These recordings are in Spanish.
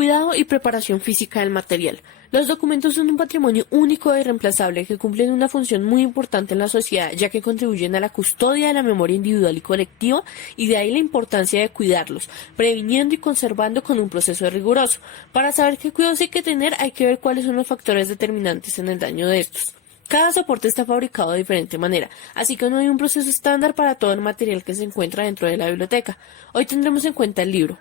Cuidado y preparación física del material. Los documentos son un patrimonio único e irreemplazable que cumplen una función muy importante en la sociedad, ya que contribuyen a la custodia de la memoria individual y colectiva, y de ahí la importancia de cuidarlos, previniendo y conservando con un proceso riguroso. Para saber qué cuidados hay que tener, hay que ver cuáles son los factores determinantes en el daño de estos. Cada soporte está fabricado de diferente manera, así que no hay un proceso estándar para todo el material que se encuentra dentro de la biblioteca. Hoy tendremos en cuenta el libro.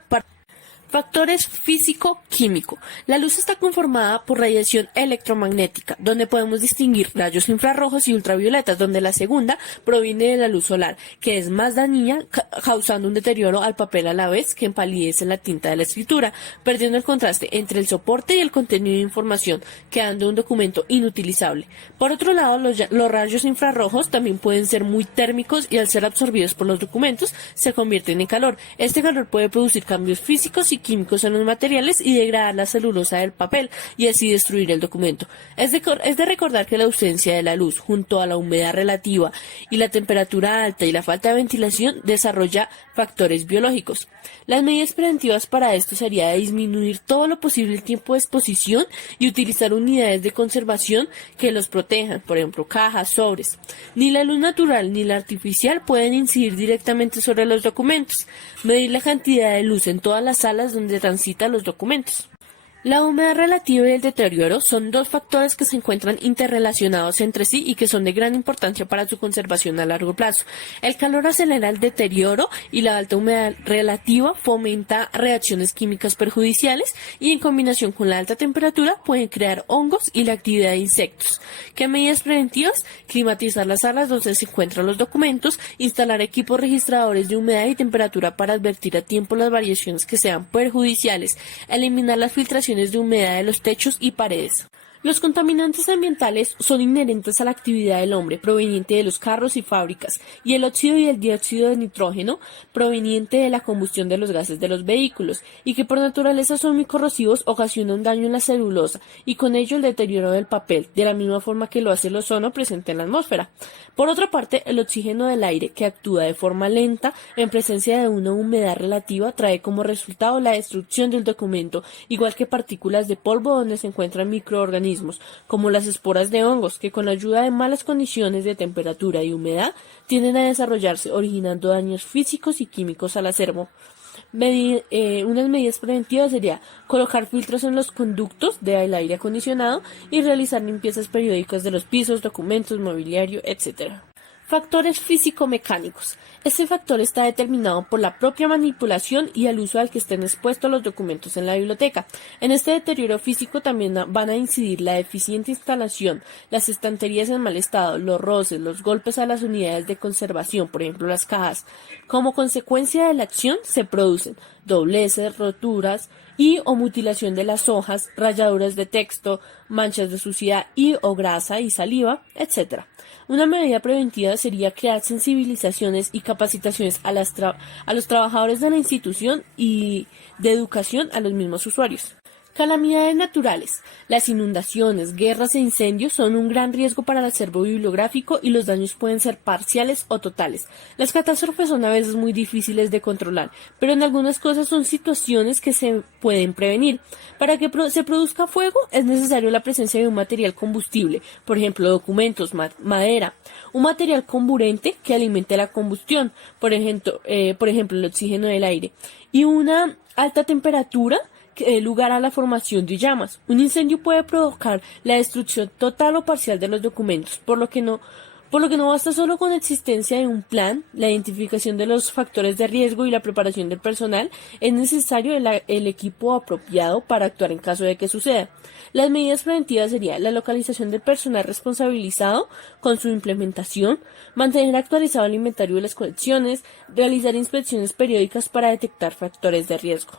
Factores físico-químico. La luz está conformada por radiación electromagnética, donde podemos distinguir rayos infrarrojos y ultravioletas, donde la segunda proviene de la luz solar, que es más dañina, causando un deterioro al papel a la vez que empalidece la tinta de la escritura, perdiendo el contraste entre el soporte y el contenido de información, quedando un documento inutilizable. Por otro lado, los rayos infrarrojos también pueden ser muy térmicos y al ser absorbidos por los documentos se convierten en calor. Este calor puede producir cambios físicos y químicos en los materiales y degradar la celulosa del papel y así destruir el documento. Es de recordar que la ausencia de la luz junto a la humedad relativa y la temperatura alta y la falta de ventilación desarrolla factores biológicos. Las medidas preventivas para esto sería disminuir todo lo posible el tiempo de exposición y utilizar unidades de conservación que los protejan, por ejemplo cajas, sobres. Ni la luz natural ni la artificial pueden incidir directamente sobre los documentos. Medir la cantidad de luz en todas las salas donde transitan los documentos. La humedad relativa y el deterioro son dos factores que se encuentran interrelacionados entre sí y que son de gran importancia para su conservación a largo plazo. El calor acelera el deterioro y la alta humedad relativa fomenta reacciones químicas perjudiciales y en combinación con la alta temperatura pueden crear hongos y la actividad de insectos. ¿Qué medidas preventivas? Climatizar las salas donde se encuentran los documentos, instalar equipos registradores de humedad y temperatura para advertir a tiempo las variaciones que sean perjudiciales, eliminar las filtraciones de humedad de los techos y paredes. Los contaminantes ambientales son inherentes a la actividad del hombre, proveniente de los carros y fábricas, y el óxido y el dióxido de nitrógeno, proveniente de la combustión de los gases de los vehículos, y que por naturaleza son muy corrosivos, ocasionan daño en la celulosa, y con ello el deterioro del papel, de la misma forma que lo hace el ozono presente en la atmósfera. Por otra parte, el oxígeno del aire, que actúa de forma lenta en presencia de una humedad relativa, trae como resultado la destrucción del documento, igual que partículas de polvo donde se encuentran microorganismos, como las esporas de hongos, que con la ayuda de malas condiciones de temperatura y humedad tienden a desarrollarse, originando daños físicos y químicos al acervo. Unas medidas preventivas sería colocar filtros en los conductos del aire acondicionado y realizar limpiezas periódicas de los pisos, documentos, mobiliario, etc. Factores físico-mecánicos. Este factor está determinado por la propia manipulación y el uso al que estén expuestos los documentos en la biblioteca. En este deterioro físico también van a incidir la deficiente instalación, las estanterías en mal estado, los roces, los golpes a las unidades de conservación, por ejemplo las cajas. Como consecuencia de la acción se producen dobleces, roturas y o mutilación de las hojas, rayaduras de texto, manchas de suciedad y o grasa y saliva, etc. Una medida preventiva sería crear sensibilizaciones y capacitaciones a los trabajadores de la institución y de educación a los mismos usuarios. Calamidades naturales. Las inundaciones, guerras e incendios son un gran riesgo para el acervo bibliográfico y los daños pueden ser parciales o totales. Las catástrofes son a veces muy difíciles de controlar, pero en algunas cosas son situaciones que se pueden prevenir. Para que se produzca fuego es necesario la presencia de un material combustible, por ejemplo documentos, madera, un material comburente que alimente la combustión, por ejemplo el oxígeno del aire, y una alta temperatura que dé lugar a la formación de llamas. Un incendio puede provocar la destrucción total o parcial de los documentos, por lo que no basta solo con la existencia de un plan, la identificación de los factores de riesgo y la preparación del personal. Es necesario el equipo apropiado para actuar en caso de que suceda. Las medidas preventivas serían la localización del personal responsabilizado con su implementación, mantener actualizado el inventario de las colecciones, realizar inspecciones periódicas para detectar factores de riesgo.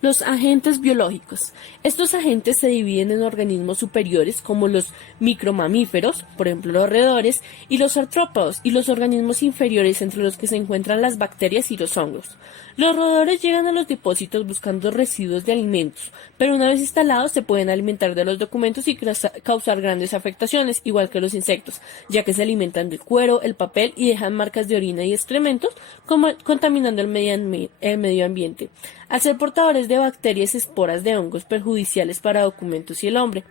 Los agentes biológicos. Estos agentes se dividen en organismos superiores como los micromamíferos, por ejemplo los roedores, y los artrópodos, y los organismos inferiores entre los que se encuentran las bacterias y los hongos. Los roedores llegan a los depósitos buscando residuos de alimentos, pero una vez instalados se pueden alimentar de los documentos y causar grandes afectaciones, igual que los insectos, ya que se alimentan del cuero, el papel y dejan marcas de orina y excrementos, contaminando el medio ambiente. Al ser portadores de bacterias, esporas de hongos perjudiciales para documentos y el hombre.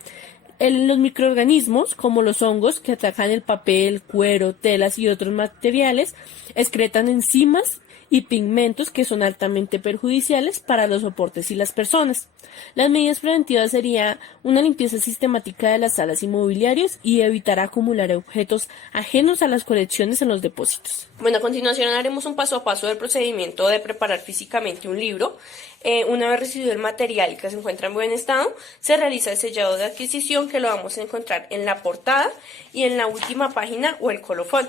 Los microorganismos, como los hongos que atacan el papel, cuero, telas y otros materiales, excretan enzimas y pigmentos que son altamente perjudiciales para los soportes y las personas. Las medidas preventivas serían una limpieza sistemática de las salas y mobiliarios y evitar acumular objetos ajenos a las colecciones en los depósitos. Bueno, a continuación haremos un paso a paso del procedimiento de preparar físicamente un libro. Una vez recibido el material que se encuentra en buen estado, se realiza el sellado de adquisición, que lo vamos a encontrar en la portada y en la última página o el colofón.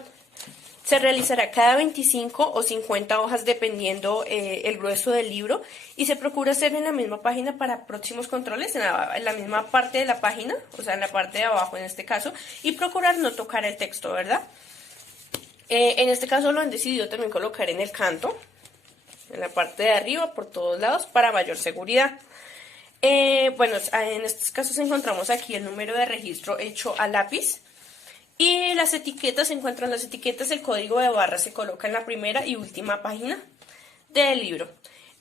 Se realizará cada 25 o 50 hojas dependiendo el grueso del libro, y se procura hacer en la misma página para próximos controles, en la misma parte de la página, o sea en la parte de abajo en este caso, y procurar no tocar el texto, ¿verdad? En este caso lo han decidido también colocar en el canto, en la parte de arriba, por todos lados, para mayor seguridad. Bueno, en estos casos encontramos aquí el número de registro hecho a lápiz. Y las etiquetas, se encuentran las etiquetas, el código de barras se coloca en la primera y última página del libro.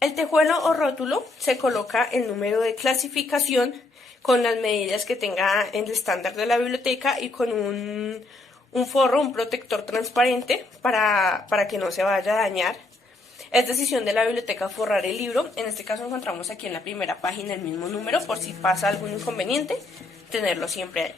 El tejuelo o rótulo se coloca el número de clasificación con las medidas que tenga el estándar de la biblioteca y con un forro, un protector transparente para que no se vaya a dañar. Es decisión de la biblioteca forrar el libro. En este caso encontramos aquí en la primera página el mismo número, por si pasa algún inconveniente, tenerlo siempre ahí.